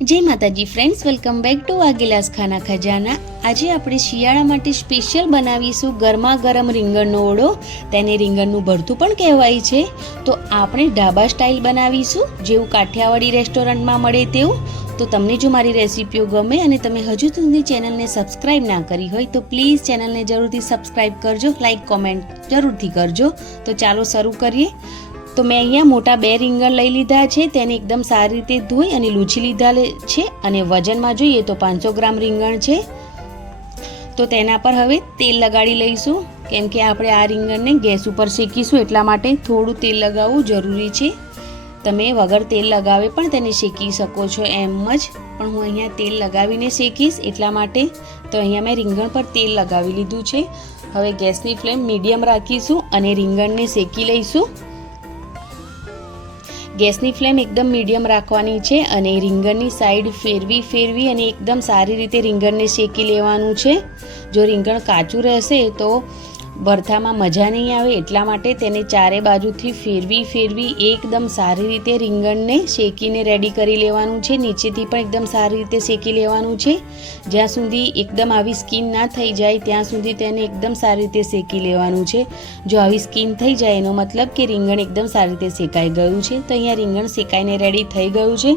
જય માતાજી friends, welcome back to વાગેલાસ ખાના ખજાના। આજે આપણે શિયાળા માટે સ્પેશિયલ બનાવીશું ગરમા ગરમ રીંગણનો ઓળો। તેને રીંગણનું ભરતું પણ કહેવાય છે। તો આપણે ઢાબા સ્ટાઇલ બનાવીશું, જેવું કાઠિયાવાડી રેસ્ટોરન્ટમાં મળે તેવું। તો તમને જો મારી રેસિપીઓ ગમે અને તમે હજુ સુધી ચેનલને સબસ્ક્રાઈબ ના કરી હોય તો પ્લીઝ ચેનલને જરૂરથી સબસ્ક્રાઈબ કરજો, લાઈક કોમેન્ટ જરૂરથી કરજો। તો ચાલો શરૂ કરીએ। તો મેં અહીંયા મોટા 2 રીંગણ લઈ લીધા છે। તેને એકદમ સારી રીતે ધોઈ અને લૂછી લીધા છે અને વજનમાં જોઈએ તો 500 ગ્રામ રીંગણ છે। તો તેના પર હવે તેલ લગાડી લઈશું, કેમ કે આપણે આ રીંગણને ગેસ ઉપર શેકીશું, એટલા માટે થોડું તેલ લગાવવું જરૂરી છે। તમે વગર તેલ લગાવે પણ તેને શેકી શકો છો એમ જ, પણ હું અહીંયા તેલ લગાવીને શેકીશ એટલા માટે। તો અહીંયા મેં રીંગણ પર તેલ લગાવી લીધું છે। હવે ગેસની ફ્લેમ મીડિયમ રાખીશું અને રીંગણને શેકી લઈશું। ગેસની ફ્લેમ એકદમ મીડિયમ રાખવાની છે અને રીંગણની સાઈડ ફેરવી અને એકદમ સારી રીતે રીંગણને શેકી લેવાનું છે। જો રીંગણ કાચું રહેશે તો ભરથામાં મજા નહીં આવે, એટલા માટે તેને ચારે બાજુથી ફેરવી એકદમ સારી રીતે રીંગણને શેકીને રેડી કરી લેવાનું છે। નીચેથી પણ એકદમ સારી રીતે શેકી લેવાનું છે। જ્યાં સુધી એકદમ આવી સ્કીન ના થઈ જાય ત્યાં સુધી તેને એકદમ સારી રીતે શેકી લેવાનું છે। જો આવી સ્કીન થઈ જાય એનો મતલબ કે રીંગણ એકદમ સારી રીતે શેકાઈ ગયું છે। તો અહીંયા રીંગણ શેકાઈને રેડી થઈ ગયું છે।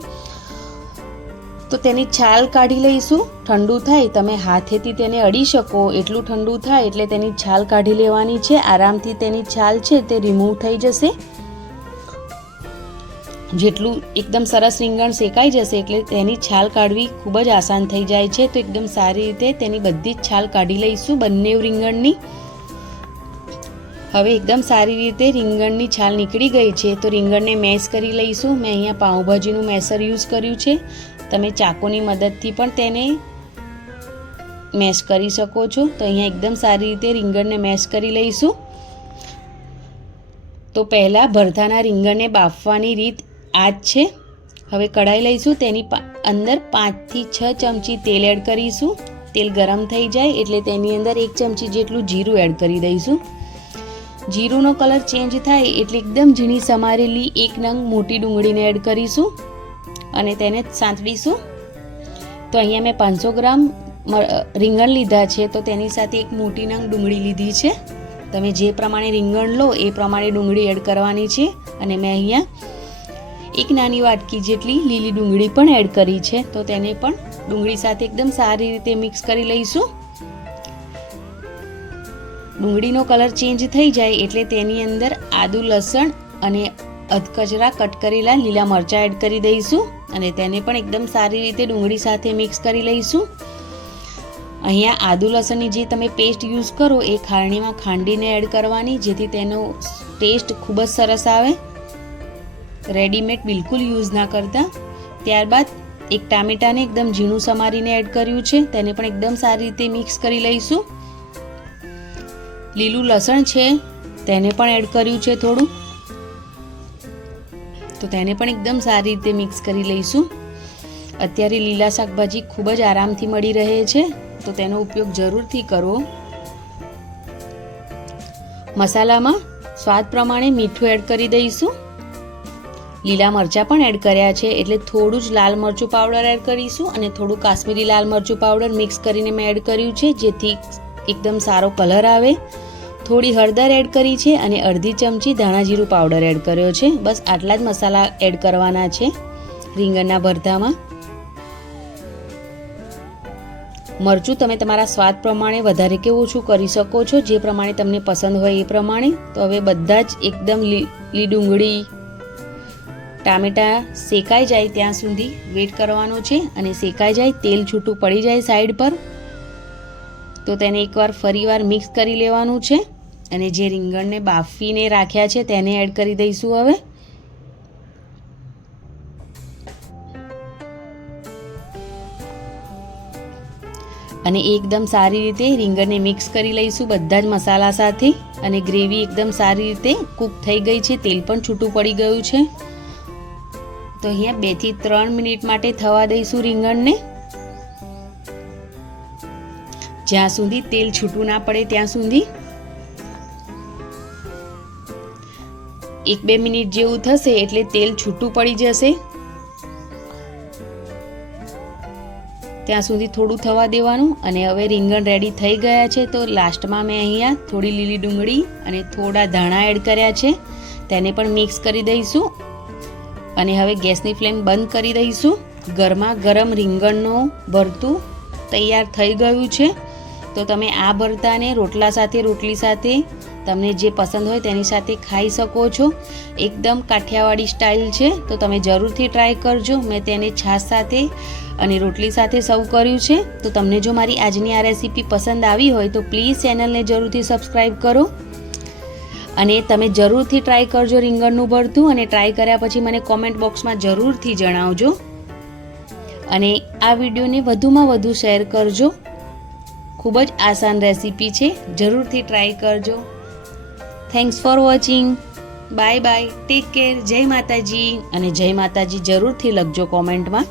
તો તેની છાલ કાઢી લઈશું। ઠંડુ થાય, તમે હાથેથી તેને અડી શકો એટલું ઠંડુ થાય એટલે તેની છાલ કાઢી લેવાની છે। આરામથી તેની છાલ છે તે રિમૂવ થઈ જશે। જેટલું એકદમ સરસ રીંગણ શેકાઈ જશે એટલે તેની છાલ કાઢવી ખૂબ જ આસાન થઈ જાય છે। તો એકદમ સારી રીતે તેની બધી જ છાલ કાઢી લઈશું બંને રીંગણની। હવે એકદમ સારી રીતે રીંગણની છાલ નીકળી ગઈ છે। તો રીંગણને મેશ કરી લઈશું। મેં અહીંયા પાઉંભાજીનું મેસર યુઝ કર્યું છે, તમે ચાકુની મદદથી પણ તેને મેશ કરી શકો છો। તો અહીંયા એકદમ સારી રીતે રીંગણને મેશ કરી લઈશું। તો પહેલાં ભરથાના રીંગણને બાફવાની રીત આ જ છે। હવે કઢાઈ લઈશું, તેની અંદર 5 થી 6 ચમચી તેલ એડ કરીશું। તેલ ગરમ થઈ જાય એટલે તેની અંદર 1 ચમચી જેટલું જીરું એડ કરી દઈશું। જીરુંનો કલર ચેન્જ થાય એટલે એકદમ ઝીણી સમારેલી 1 નંગ મોટી ડુંગળીને એડ કરીશું અને તેને સાંતળીશું। તો અહીંયા મેં 500 ગ્રામ રીંગણ લીધા છે, તો તેની સાથે 1 મોટી નંગ ડુંગળી લીધી છે। તમે જે પ્રમાણે રીંગણ લો એ પ્રમાણે ડુંગળી એડ કરવાની છે। અને મેં અહીંયા 1 નાની વાટકી જેટલી લીલી ડુંગળી પણ એડ કરી છે। તો તેને પણ ડુંગળી સાથે એકદમ સારી રીતે મિક્સ કરી લઈશું। ડુંગળીનો કલર ચેન્જ થઈ જાય એટલે તેની અંદર આદુ, લસણ અને અધકચરા કટ કરેલા લીલા મરચાં એડ કરી દઈશું અને તેને પણ એકદમ સારી રીતે ડુંગળી સાથે મિક્સ કરી લઈશું। અહીંયા આદુ લસણની જે તમે પેસ્ટ યુઝ કરો એ ખારણીમાં ખાંડીને એડ કરવાની, જેથી તેનો ટેસ્ટ ખૂબ જ સરસ આવે। રેડીમેડ બિલકુલ યુઝ ના કરતા। ત્યારબાદ 1 ટામેટાને એકદમ ઝીણું સમારીને એડ કર્યું છે, તેને પણ એકદમ સારી રીતે મિક્સ કરી લઈશું। લીલું લસણ છે તેને પણ એડ કર્યું છે થોડું, તો તેને પણ એકદમ સારી રીતે મિક્સ કરી લઈશું। અત્યારે લીલા શાકભાજી ખૂબ જ આરામથી મળી રહે છે, તો તેનો ઉપયોગ જરૂરથી કરવો। મસાલામાં સ્વાદ પ્રમાણે મીઠું એડ કરી દઈશું। લીલા મરચાં પણ એડ કર્યા છે એટલે થોડું જ લાલ મરચું પાવડર એડ કરીશું અને થોડું કાશ્મીરી લાલ મરચું પાવડર મિક્સ કરીને મેં એડ કર્યું છે, જેથી એકદમ સારો કલર આવે। થોડી હળદર એડ કરી છે અને અડધી ચમચી ધાણા જીરું પાવડર એડ કર્યો છે। બસ આટલા જ મસાલા એડ કરવાના છે રીંગણના ભરથામાં। મરચું તમે તમારા સ્વાદ પ્રમાણે વધારે કે ઓછું કરી શકો છો, જે પ્રમાણે તમને પસંદ હોય એ પ્રમાણે। તો હવે બધા જ એકદમ લીલી ડુંગળી, ટામેટા શેકાઈ જાય ત્યાં સુધી વેઇટ કરવાનો છે અને શેકાઈ જાય, તેલ છૂટું પડી જાય સાઈડ પર, તો તેને એકવાર ફરીવાર મિક્સ કરી લેવાનું છે અને જે રીંગણને બાફીને રાખ્યા છે તેને એડ કરી દઈશું હવે। અને એકદમ સારી રીતે રીંગણને મિક્સ કરી લઈશું બધા જ મસાલા સાથે। અને ગ્રેવી એકદમ સારી રીતે કૂક થઈ ગઈ છે, તેલ પણ છૂટું પડી ગયું છે। તો અહીંયા 2 થી 3 મિનિટ માટે થવા દઈશું રીંગણને, જ્યાં સુધી તેલ છૂટું ના પડે ત્યાં સુધી। 1-2 મિનિટ જેવું થશે એટલે તેલ છૂટું પડી જશે। ત્યાં સુધી થોડું થવા દેવાનું. અને હવે રીંગણ રેડી થઈ ગયા છે. તો લાસ્ટમાં મેં અહીંયા થોડી લીલી ડુંગળી અને થોડા ધાણા એડ કર્યા છે, તેને પણ મિક્સ કરી દઈશું. અને હવે ગેસની ફ્લેમ બંધ કરી દઈશું. ગરમા ગરમ રીંગણનું ભરતું તૈયાર થઈ ગયું છે. તો તમે આ ભરતાને રોટલા સાથે, રોટલી સાથે, તમને જે પસંદ હોય તેની સાથે ખાઈ શકો છો. એકદમ કાઠિયાવાડી સ્ટાઇલ છે, તો તમે જરૂરથી ટ્રાય કરજો. મેં તેને છાશ સાથે અને રોટલી સાથે સર્વ કર્યું છે. તો તમને જો મારી આજની આ રેસીપી પસંદ આવી હોય તો પ્લીઝ ચેનલને જરૂરથી સબસ્ક્રાઈબ કરો. અને તમે જરૂરથી ટ્રાય કરજો રીંગણનું ભરતું. અને ટ્રાય કર્યા પછી મને કોમેન્ટ બોક્સમાં જરૂરથી જણાવજો. અને આ વિડીયોને વધુમાં વધુ શેર કરજો. ખૂબ જ આસાન રેસીપી છે, જરૂરથી ટ્રાય કરજો. Thanks for watching. Bye bye, take care. જય માતાજી. અને જય માતાજી જરૂરથી લખજો કોમેન્ટમાં.